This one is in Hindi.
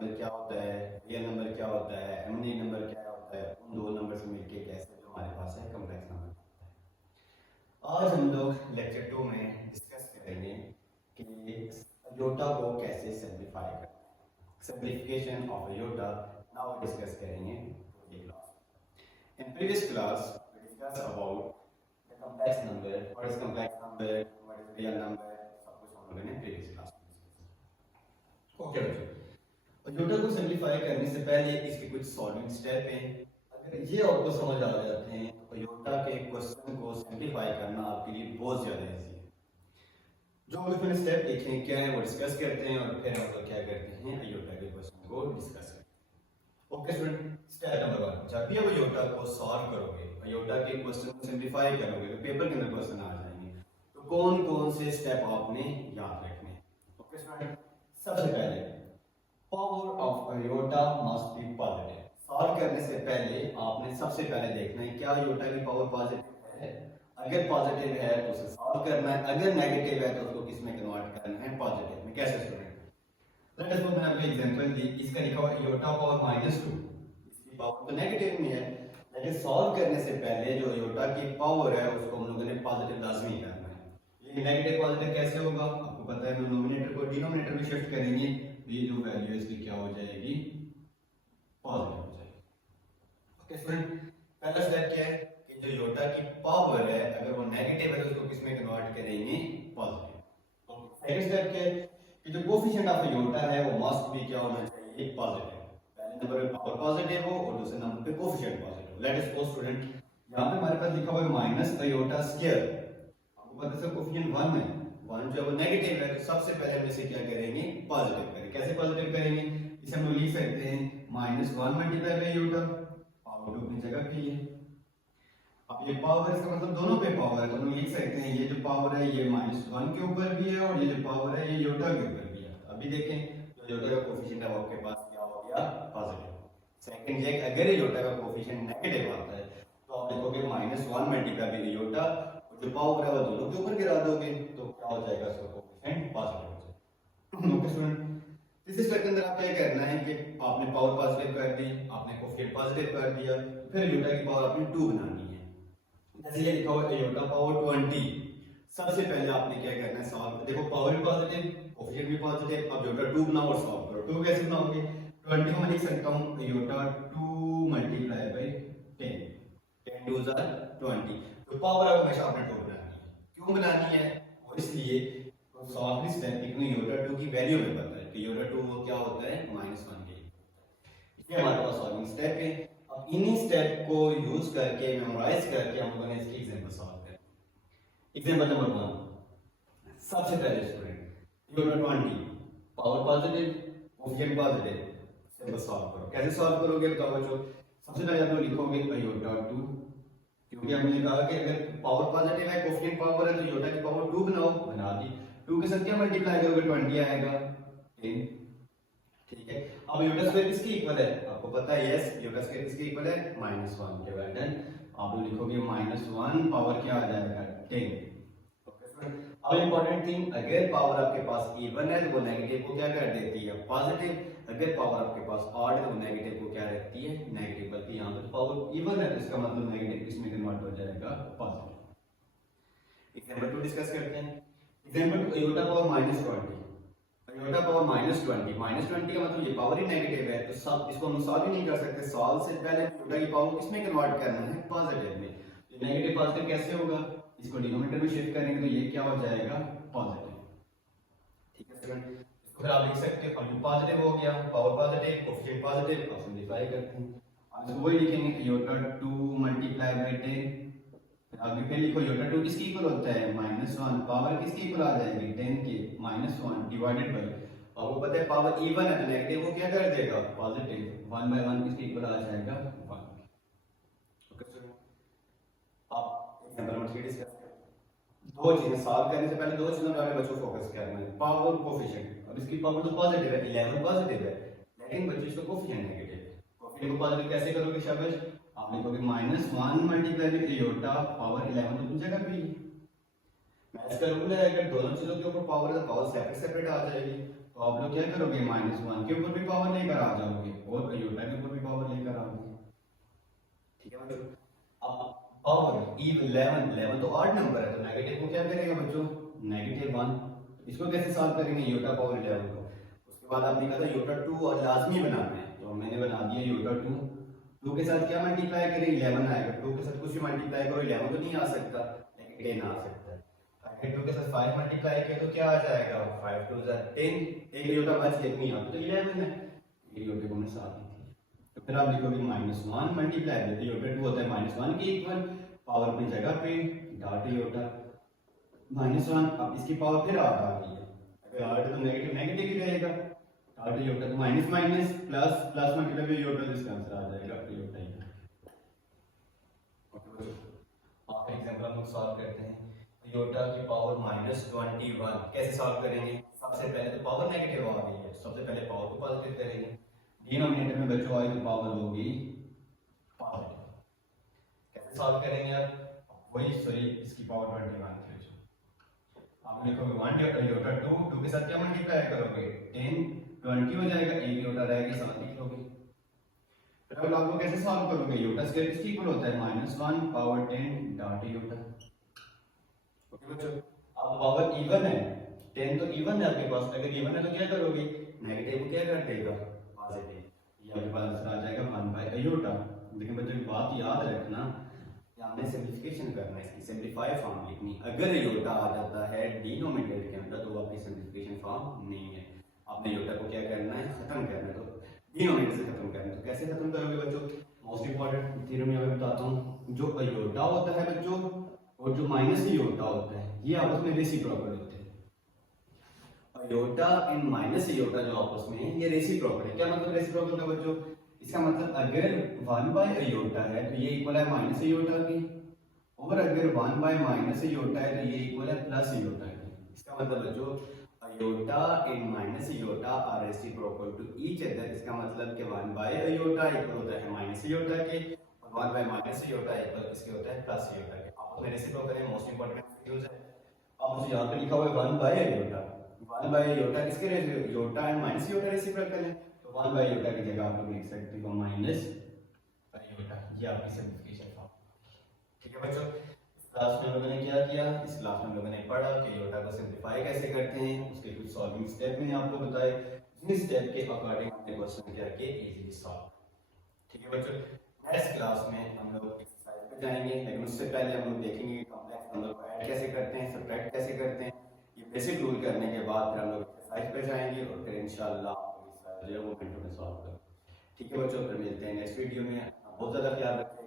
नंबर क्या होता है, रियल नंबर क्या होता है, एमनी नंबर क्या होता है, उन दो नंबर से मिलके कैसे जो हमारे पास है कॉम्प्लेक्स नंबर होता है। आज हम लोग लेक्चर 2 में डिस्कस करेंगे कि अयोटा को कैसे सिंप्लीफाई करना है। Simplification of iota now discuss करेंगे पूरी class. In previous class we discuss about the complex number, what is complex number, what is real number, सब कुछ हम लोगों ने प्रीवियस क्लास में डिस्कस। ओके बच्चों, अयोटा को सिंप्लीफाई करने से पहले इसके कुछ सॉल्विंग स्टेप हैं। अगर ये आपको समझ आ जाते हैं तो अयोटा के क्वेश्चन को सिंप्लीफाई करना आपके लिए बहुत ज्यादा इजी है। जो हम इसमें स्टेप लिखे हैं क्या है वो डिस्कस करते हैं और फिर हम लोग क्या करते हैं अयोटा के क्वेश्चन को डिस्कस करते हैं। ओके स्टूडेंट, स्टेप नंबर 1, जब भी आप अयोटा को सॉल्व करोगे, अयोटा के क्वेश्चन को सिंप्लीफाई करोगे तो पेपर के अंदर क्वेश्चन आ जाएंगे, तो कौन कौन से स्टेप आपने याद रखने। ओके स्टूडेंट, सबसे पहले power of iota must be positive. Solve करने से पहले आपने सबसे पहले देखना है क्या अयोटा की पावर पॉजिटिव है। अगर पॉजिटिव है तो उसे सॉल्व करना है, अगर नेगेटिव है तो उसको किस में कन्वर्ट करना है, पॉजिटिव में। कैसे स्टूडेंट, लेट अस सपोज मैंने आपको एग्जांपल दी, इसका लिखा हुआ अयोटा पावर -2, इसकी पावर तो नेगेटिव में है, लेकिन सॉल्व करने से पहले जो अयोटा की पावर है उसको हम लोगों ने पॉजिटिव लाजमी करना है। ये नेगेटिव पॉजिटिव कैसे होगा, आपको पता है, डिनोमिनेटर को डिनोमिनेटर में शिफ्ट करेंगे, ये जो वैल्यू है इसकी क्या हो जाएगी, पॉजिटिव हो जाएगी। ओके स्टूडेंट, पहला स्टेप क्या है कि जो अयोटा की पावर है अगर वो नेगेटिव है तो उसको किस में कन्वर्ट करेंगे, पॉजिटिव। ओके, सेकंड स्टेप क्या है कि जो कोफिशिएंट ऑफ अयोटा है वो मस्ट भी क्या होना चाहिए, पॉजिटिव। पहले नंबर पे पावर पॉजिटिव हो और दूसरे नंबर पे coefficient positive. Let us suppose student, यहां पे हमारे पास लिखा हुआ है माइनस अयोटा स्क्वायर, आपको पता है कोफिशिएंट 1 है, 1 जो है वो नेगेटिव है, तो सबसे पहले हम इसे क्या करेंगे, पॉजिटिव करेंगे। कैसे पॉजिटिव करेंगे, इसे हम लोग लिख सकते हैं -1 मल्टीप्लाई बाय अयोटा, पावर 2 अपनी जगह पे है। अब ये पावर, इसका मतलब दोनों पे पावर है, तो हम लिख सकते हैं ये जो पावर है ये -1 के ऊपर भी है और ये जो पावर है ये अयोटा के ऊपर भी है। अभी देखें तो अयोटा का कोफिशिएंट है वो आपके पास क्या हो गया, पॉजिटिव। सेकंड ये अगर अयोटा का कोफिशिएंट नेगेटिव आता है तो आप लिखोगे -1 मल्टीप्लाई बाय अयोटा, जो पावर है वो दोनों के ऊपर गिरा दोगे तो क्या हो जाएगा, इसका कोफिशिएंट पॉजिटिव हो जाएगा। ओके स्टूडेंट, इस स्टेप के अंदर आप क्या करना है कि आपने पावर पॉजिटिव कर दी, आपने कोफिशिएंट पॉजिटिव कर दिया, फिर अयोटा की पावर आपने 2 बनानी है। जैसे ये लिखा हुआ है अयोटा पावर 20, सबसे पहले आपने क्या करना है, सॉल्व। देखो पावर भी पॉजिटिव, कोफिशिएंट भी पॉजिटिव, अब अयोटा 2 बनाओ और सॉल्व करो। 2 कैसे बनाओगे, 20 को मैं लिख सकता हूं अयोटा 2 मल्टीप्लाई बाय 10, 10 2 ज़ा 20। तो पावर है वो हमेशा आपने 2 बनानी है। क्यों बनानी है, वो इसलिए तो सॉल्व दिस स्टेप इतनी अयोटा 2 की वैल्यू में पता है कि अयोटा 2 वो क्या होता है, -1 के। इसलिए हमारे पास सॉल्विंग स्टेप है। अब इन्हीं स्टेप को यूज करके, मेमोराइज करके हम लोगों ने इसकी एग्जांपल सॉल्व करें। एग्जांपल नंबर 1, सबसे पहले student iota 20 power positive, coefficient positive, simple solve करो। कैसे सॉल्व करोगे बताओ बच्चों, सबसे पहले आप लोग लिखोगे अयोटा 2, क्योंकि हमने कहा कि अगर पावर पॉजिटिव है, कोफिशिएंट पावर है, तो अयोटा की पावर 2 बनाओ, बना दी। 2 के साथ क्या मल्टीप्लाई करोगे, 20 आएगा, 10। ठीक है, अब अयोटा स्क्वायर किसके इक्वल है, आपको पता है, यस, अयोटा स्क्वायर किसके इक्वल है, -1 के। वेल डन, आप लोग लिखोगे -1 पावर क्या आ जाएगा, 10। अब इंपॉर्टेंट थिंग, अगर पावर आपके पास इवन है तो वो नेगेटिव को क्या कर देती है, पॉजिटिव। अगर पावर आपके पास ऑड है तो वो नेगेटिव को क्या रखती है, नेगेटिव। बल्कि यहाँ पे पावर इवन है तो इसका मतलब नेगेटिव किसमें कन्वर्ट हो जाएगा, पॉजिटिव। एग्जांपल 2 डिस्कस करते हैं। Example 2 iota power -20, iota power -20, -20 का मतलब ये पावर ही नेगेटिव है, तो सब इसको हम सॉल्व ही नहीं कर सकते। सॉल्व से पहले अयोटा की पावर किसमें कन्वर्ट करना है, पॉजिटिव में। तो नेगेटिव पॉजिटिव कैसे होगा, इसको डिनोमिनेटर में शिफ्ट करेंगे तो ये क्या हो जाएगा, पॉजिटिव। ठीक है स्टूडेंट, इसको फिर आप लिख सकते हो अभी पॉजिटिव हो गया, पावर पॉजिटिव, कोफिशिएंट पॉजिटिव, अब सिंपलीफाई करते हैं। अब इसको वही लिखेंगे अयोटा 2 मल्टीप्लाई बाय 10, अभी फिर लिखो अयोटा 2 किसके इक्वल होता है, -1, पावर किसके इक्वल आ जाएगी, 10 के, -1 डिवाइडेड बाय, आपको पता है पावर इवन है तो नेगेटिव को क्या कर देगा, पॉजिटिव। 1 बाय 1 किसके इक्वल आ जाएगा, 1। ओके स्टूडेंट, आप एग्जांपल नंबर 3 डिस्कस करें। दो चीजें सॉल्व करने से पहले दो चीजों पे बच्चों फोकस करना है, पावर और कोफिशिएंट। अब इसकी पावर तो पॉजिटिव है, 11 पॉजिटिव है, लेकिन बच्चों इसका कोफिशिएंट नेगेटिव है। कोफिशिएंट को पॉजिटिव कैसे करोगे शाबाश, आप लिखोगे -1 मल्टीप्लाई बाय अयोटा पावर 11 तो दूसरी जगह पे ही। मैथ्स का रूल है अगर दोनों चीजों के ऊपर पावर है तो पावर सेपरेट सेपरेट आ जाएगी। तो तो आप लोग क्या करोगे, -1 के ऊपर भी पावर लेकर आ जाओगे और अयोटा के ऊपर भी पावर लेकर आओगे। ठीक है बच्चों। अब पावर इवन 11 तो ऑड नंबर है, तो नेगेटिव को क्या करेगा बच्चों, -1। इसको कैसे सॉल्व करेंगे, योटा पावर 11 को। उसके बाद आपने कहा था योटा 2 और लाजमी बनाना है, तो मैंने बना दिया योटा 2। 2 के साथ क्या मल्टीप्लाई करें, 11 आएगा। 2 के साथ कुछ भी मल्टीप्लाई करो, 11 तो नहीं आ सकता, लेकिन 10 आ सकता है। अगर 2 के साथ 5 मल्टीप्लाई किया तो क्या आ जाएगा, 5 2 10। एक योटा बच, लेकिन यहाँ पे तो 11 है, एक योटे को हमने साथ लिख दिया। तो फिर आप लिखोगे -1 मल्टीप्लाई में, योटा 2 होता है -1 के इक्वल, पावर अपनी जगह पे, डॉट योटा -1। अब इसकी पावर फिर आठ आ गई है, अगर आठ है तो नेगेटिव नेगेटिव ही रहेगा, डॉट योटा तो minus minus plus plus multiply iota, इसका आंसर आ जाएगा योटा ही। आप एग्जांपल हम लोग सॉल्व करते हैं, योटा की पावर -21 कैसे सॉल्व करेंगे। सबसे पहले तो पावर नेगेटिव आ गई है, सबसे पहले पावर को पॉजिटिव करेंगे। डिनोमिनेटर में बच्चों आई तो पावर होगी पॉजिटिव। कैसे सॉल्व करेंगे आप, वही सॉरी इसकी पावर 21 थी। आप लिखोगे 1 योटा 2 के साथ क्या मल्टीप्लाई करोगे, 10 20 हो जाएगा, एक योटा रहेगा, साथ लिख लोगे। फिर अब आपको कैसे सॉल्व करोगे, योटा स्क्वायर इसके इक्वल होता है -1 पावर 10 डॉट योटा। ओके बच्चों, अब पावर इवन है, 10 तो इवन है आपके पास, अगर इवन है तो क्या करोगे, नेगेटिव को क्या कर देगा, पॉजिटिव, ये आपके पास आंसर आ जाएगा 1/अयोटा। लेकिन बच्चों एक बात याद रखना, हमने सिंप्लीफिकेशन करना है, इसकी सिंप्लीफाई फॉर्म लिखनी। अगर योटा आ जाता है डिनोमिनेटर के अंदर तो आपकी सिंप्लीफिकेशन फॉर्म नहीं है, आपने योटा को क्या करना है, खत्म करना है, तो डिनोमिनेटर से खत्म करना है। तो कैसे खत्म करोगे बच्चों, मोस्ट इंपॉर्टेंट थ्योरम यहाँ पे बताता हूँ। जो अयोटा होता है बच्चों और जो माइनस अयोटा होता है, ये आपस में रेसिप्रोकल होते हैं। अयोटा एंड माइनस अयोटा जो आपस में है, ये रेसिप्रोकल है। क्या मतलब रेसिप्रोकल का बच्चों, इसका मतलब अगर 1/अयोटा है तो ये इक्वल है माइनस अयोटा की, और अगर 1/माइनस अयोटा है तो ये इक्वल है प्लस अयोटा की। इसका मतलब बच्चों iota and minus iota are reciprocal to each other. इसका मतलब कि 1/अयोटा इक्वल होता है माइनस अयोटा के, और 1/माइनस अयोटा इक्वल किसके होता है, प्लस अयोटा के। आपस में रेसिप्रोकल है, मोस्ट इंपोर्टेंट यूज है। अब मुझे यहाँ पे लिखा हुआ है 1/अयोटा, 1/अयोटा किसके reciprocal, iota and minus iota reciprocal है, 1/अयोटा की जगह आप लोग लिख सकते हो माइनस अयोटा। ये आपकी सिंप्लीफिकेशन फॉर्म। ठीक है बच्चों, इस क्लास में हम लोगों ने क्या किया, इस क्लास में हम लोगों ने पढ़ा कि अयोटा को सिंप्लीफाई कैसे करते हैं, उसके कुछ सॉल्विंग स्टेप मैंने आपको बताए, जिस स्टेप के अकॉर्डिंग हमने क्वेश्चन करके इजीली सॉल्व। ठीक है बच्चों, नेक्स्ट क्लास में हम लोग एक्सरसाइज पे जाएंगे, लेकिन उससे पहले हम लोग देखेंगे कॉम्प्लेक्स नंबर को ऐड कैसे करते हैं, सब्ट्रैक्ट कैसे करते हैं। ये बेसिक रूल करने के बाद फिर हम लोग एक्सरसाइज पे जाएंगे और फिर इंशाल्लाह जो है वो घंटों में सॉल्व करेंगे। ठीक है बच्चों, फिर मिलते हैं नेक्स्ट वीडियो में। बहुत ज़्यादा ख्याल रखें।